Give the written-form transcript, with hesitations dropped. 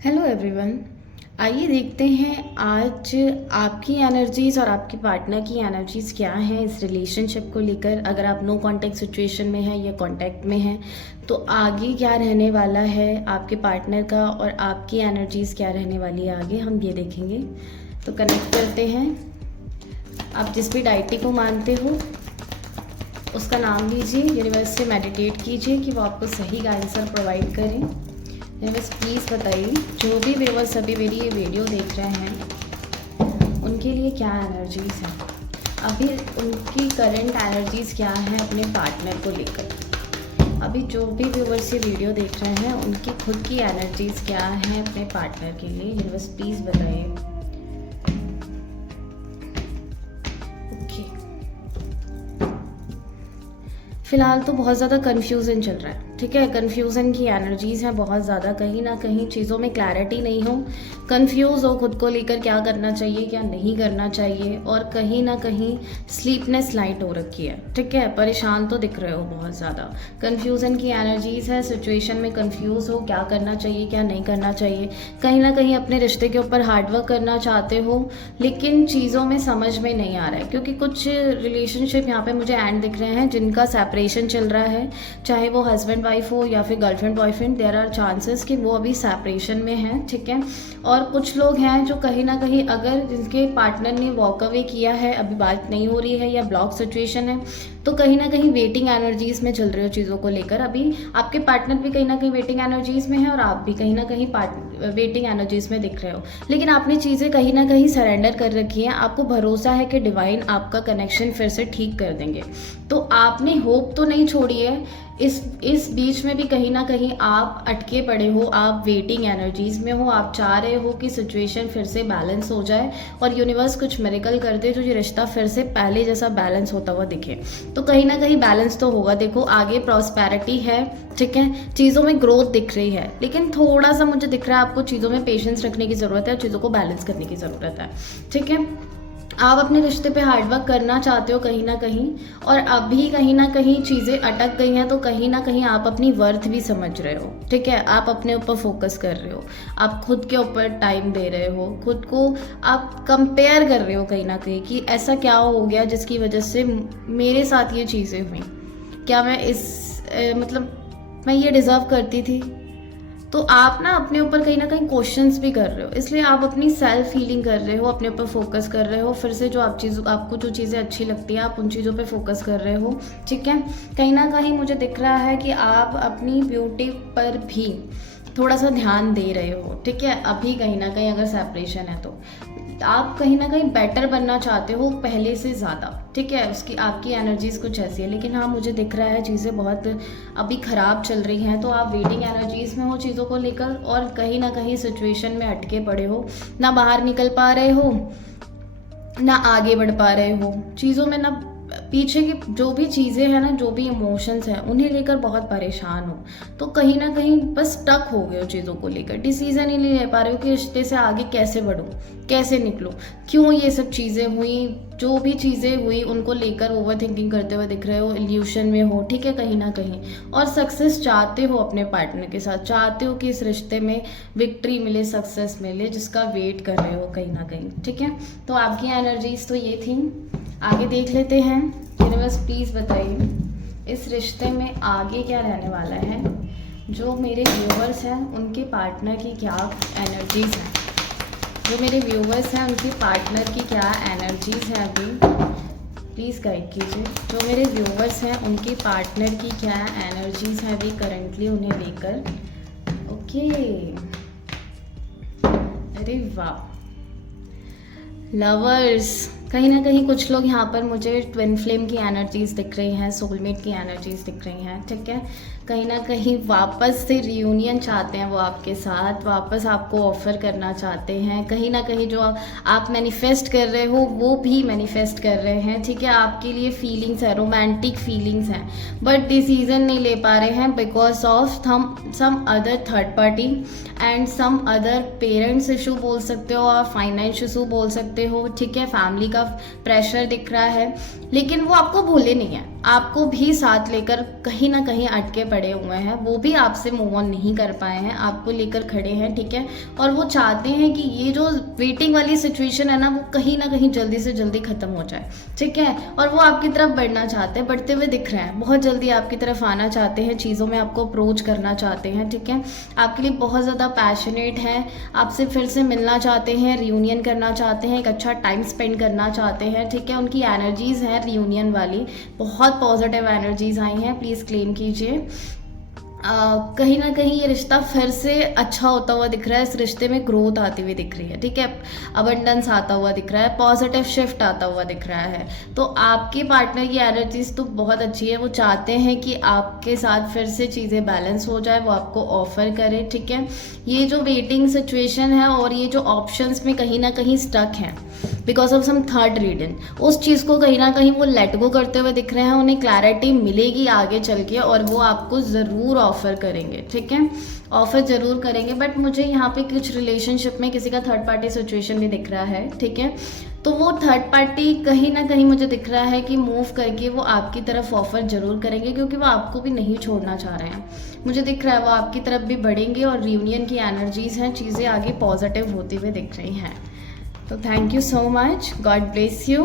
Hello everyone. आइए देखते हैं आज आपकी एनर्जीज़ और आपके पार्टनर की एनर्जीज़ क्या हैं इस रिलेशनशिप को लेकर। अगर आप नो कांटेक्ट सिचुएशन में हैं या कांटेक्ट में हैं तो आगे क्या रहने वाला है आपके पार्टनर का और आपकी एनर्जीज़ क्या रहने वाली है आगे, हम ये देखेंगे। तो कनेक्ट करते हैं। आप जिस भी डाइटी को मानते हो उसका नाम लीजिए, यूनिवर्स से मेडिटेट कीजिए कि वो आपको सही आंसर प्रोवाइड करें। बस प्लीज़ बताइए जो भी व्यूअर्स अभी मेरी ये वीडियो देख रहे हैं उनके लिए क्या एनर्जीज़ हैं, अभी उनकी करंट एनर्जीज़ क्या हैं अपने पार्टनर को लेकर। अभी जो भी व्यूअर्स ये वीडियो देख रहे हैं उनकी खुद की एनर्जीज़ क्या हैं अपने पार्टनर के लिए, यूनिवर्स प्लीज़ बताइए। ओके, फ़िलहाल तो बहुत ज़्यादा कन्फ्यूज़न चल रहा है, ठीक है। कन्फ्यूज़न की एनर्जीज़ हैं बहुत ज़्यादा, कहीं ना कहीं चीज़ों में क्लैरिटी नहीं हो, कंफ्यूज हो खुद को लेकर क्या करना चाहिए क्या नहीं करना चाहिए, और कहीं ना कहीं स्लीपनेस लाइट हो रखी है, ठीक है। परेशान तो दिख रहे हो बहुत ज़्यादा, कन्फ्यूज़न की एनर्जीज़ है, सिचुएशन में कन्फ्यूज़ हो क्या करना चाहिए क्या नहीं करना चाहिए। कहीं ना कहीं अपने रिश्ते के ऊपर हार्डवर्क करना चाहते हो लेकिन चीज़ों में समझ में नहीं आ रहा है, क्योंकि कुछ रिलेशनशिप यहाँ पे मुझे एंड दिख रहे हैं जिनका सेपरेशन चल रहा है, चाहे वो हस्बैंड वाइफ हो या फिर girlfriend boyfriend, there are chances कि वो अभी सेपरेशन में हैं, ठीक है। और कुछ लोग हैं जो कहीं ना कहीं अगर जिनके पार्टनर ने वॉक अवे किया है, अभी बात नहीं हो रही है या ब्लॉक सिचुएशन है, तो कहीं ना कहीं वेटिंग एनर्जीज में चल रहे हो चीज़ों को लेकर। अभी आपके पार्टनर भी कहीं ना कहीं वेटिंग एनर्जीज में है और आप भी कहीं ना कहीं वेटिंग एनर्जीज में दिख रहे हो, लेकिन आपने चीज़ें कहीं ना कहीं सरेंडर कर रखी हैं। आपको भरोसा है कि डिवाइन आपका कनेक्शन फिर से ठीक कर देंगे, तो आपने होप तो नहीं छोड़ी है। इस बीच में भी कहीं ना कहीं आप अटके पड़े हो, आप वेटिंग एनर्जीज में हो, आप चाह रहे हो कि सिचुएशन फिर से बैलेंस हो जाए और यूनिवर्स कुछ मिरेकल कर दे जो ये रिश्ता फिर से पहले जैसा बैलेंस होता हुआ दिखे। तो कहीं ना कहीं बैलेंस तो होगा। देखो आगे प्रॉस्पेरिटी है, ठीक है, चीज़ों में ग्रोथ दिख रही है, लेकिन थोड़ा सा मुझे दिख रहा है आपको चीज़ों में पेशेंस रखने की ज़रूरत है और चीज़ों को बैलेंस करने की ज़रूरत है, ठीक है। आप अपने रिश्ते पे हार्डवर्क करना चाहते हो कहीं ना कहीं, और अभी कहीं ना कहीं चीज़ें अटक गई हैं, तो कहीं ना कहीं आप अपनी वर्थ भी समझ रहे हो, ठीक है। आप अपने ऊपर फोकस कर रहे हो, आप खुद के ऊपर टाइम दे रहे हो, खुद को आप कंपेयर कर रहे हो कहीं ना कहीं कि ऐसा क्या हो गया जिसकी वजह से मेरे साथ ये चीज़ें हुई, क्या मैं मतलब मैं ये डिज़र्व करती थी। तो आप ना अपने ऊपर कहीं ना कहीं क्वेश्चंस भी कर रहे हो, इसलिए आप अपनी सेल्फ हीलिंग कर रहे हो, अपने ऊपर फोकस कर रहे हो। फिर से जो आपको जो चीज़ें अच्छी लगती है आप उन चीज़ों पे फोकस कर रहे हो, ठीक है। कहीं ना कहीं मुझे दिख रहा है कि आप अपनी ब्यूटी पर भी थोड़ा सा ध्यान दे रहे हो, ठीक है। अभी कहीं ना कहीं अगर सेपरेशन है तो आप कहीं ना कहीं बेटर बनना चाहते हो पहले से ज़्यादा, ठीक है। उसकी आपकी एनर्जीज कुछ ऐसी है, लेकिन हाँ मुझे दिख रहा है चीज़ें बहुत अभी ख़राब चल रही हैं, तो आप वेटिंग एनर्जीज में हो चीज़ों को लेकर और कहीं ना कहीं सिचुएशन में अटके पड़े हो, ना बाहर निकल पा रहे हो ना आगे बढ़ पा रहे हो चीज़ों में, ना पीछे की जो भी चीज़ें हैं ना, जो भी इमोशंस हैं उन्हें लेकर बहुत परेशान हो। तो कहीं ना कहीं बस स्टक हो गए हो चीज़ों को लेकर, डिसीजन ही नहीं ले पा रहे हो कि रिश्ते से आगे कैसे बढ़ूँ, कैसे निकलूँ, क्यों ये सब चीज़ें हुई। जो भी चीज़ें हुई उनको लेकर ओवर थिंकिंग करते हुए दिख रहे हो, इल्यूशन में हो, ठीक है, कहीं ना कहीं। और सक्सेस चाहते हो अपने पार्टनर के साथ, चाहते हो कि इस रिश्ते में विक्ट्री मिले, सक्सेस मिले, जिसका वेट कर रहे हो कहीं ना कहीं, ठीक है। तो आपकी एनर्जीज तो ये थी। आगे देख लेते हैं। यूनिवर्स प्लीज़ बताइए इस रिश्ते में आगे क्या रहने वाला है, जो मेरे व्यूवर्स हैं उनके पार्टनर की क्या एनर्जीज़ हैं, जो मेरे व्यूवर्स हैं उनके पार्टनर की क्या एनर्जीज़ हैं अभी, प्लीज़ गाइड कीजिए। जो मेरे व्यूवर्स हैं उनके पार्टनर की क्या एनर्जीज़ हैं अभी करंटली उन्हें लेकर। ओके, अरे वाह, लवर्स। कहीं ना कहीं कुछ लोग यहाँ पर मुझे ट्विन फ्लेम की एनर्जीज दिख रही हैं, सोलमेट की एनर्जीज दिख रही हैं, ठीक है। कहीं ना कहीं वापस से रियूनियन चाहते हैं वो आपके साथ, वापस आपको ऑफर करना चाहते हैं। कहीं ना कहीं जो आप मैनिफेस्ट कर रहे हो वो भी मैनिफेस्ट कर रहे हैं, ठीक है। आपके लिए फीलिंग्स है, रोमांटिक फीलिंग्स हैं, बट डिसीजन नहीं ले पा रहे हैं because of some other third party and some other parents issue बोल सकते हो और फाइनेंस इशू बोल सकते हो, ठीक है। फैमिली का प्रेशर दिख रहा है, लेकिन वो आपको भूले नहीं है, आपको भी साथ लेकर कहीं ना कहीं अटके पड़े हुए हैं, वो भी आपसे मूव ऑन नहीं कर पाए हैं, आपको लेकर खड़े हैं, ठीक है। और वो चाहते हैं कि ये जो वेटिंग वाली सिचुएशन है ना, वो कहीं ना कहीं जल्दी से जल्दी ख़त्म हो जाए, ठीक है। और वो आपकी तरफ बढ़ना चाहते हैं, बढ़ते हुए दिख रहे हैं, बहुत जल्दी आपकी तरफ आना चाहते हैं, चीज़ों में आपको अप्रोच करना चाहते हैं, ठीक है। आपके लिए बहुत ज़्यादा पैशनेट है, आपसे फिर से मिलना चाहते हैं, रियूनियन करना चाहते हैं, एक अच्छा टाइम स्पेंड करना चाहते हैं, ठीक है। उनकी एनर्जीज़ हैं रियूनियन वाली, बहुत पॉजिटिव एनर्जीज आई हैं, प्लीज़ क्लेम कीजिए। कहीं ना कहीं ये रिश्ता फिर से अच्छा होता हुआ दिख रहा है, इस रिश्ते में ग्रोथ आती हुई दिख रही है, ठीक है। अबंडेंस आता हुआ दिख रहा है, पॉजिटिव शिफ्ट आता हुआ दिख रहा है। तो आपके पार्टनर की एनर्जीज तो बहुत अच्छी है, वो चाहते हैं कि आपके साथ फिर से चीज़ें बैलेंस हो जाए, वो आपको ऑफर करे, ठीक है। ये जो वेटिंग सिचुएशन है और ये जो ऑप्शंस में कहीं ना कहीं स्टक है because of some third reason, उस चीज़ को कहीं ना कहीं वो लेट गो करते हुए दिख रहे हैं। उन्हें क्लैरिटी मिलेगी आगे चल के और वो आपको ज़रूर ऑफर करेंगे, ठीक है, ऑफर ज़रूर करेंगे। बट मुझे यहाँ पे कुछ रिलेशनशिप में किसी का थर्ड पार्टी सिचुएशन भी दिख रहा है, ठीक है। तो वो थर्ड पार्टी कहीं ना कहीं मुझे दिख रहा है कि मूव करके वो आपकी तरफ ऑफर ज़रूर करेंगे, क्योंकि वो आपको भी नहीं छोड़ना चाह रहे हैं। मुझे दिख रहा है वो आपकी तरफ भी बढ़ेंगे और रियूनियन की एनर्जीज़ हैं, चीज़ें आगे पॉजिटिव होती हुई दिख रही हैं। तो thank you so much, God bless you.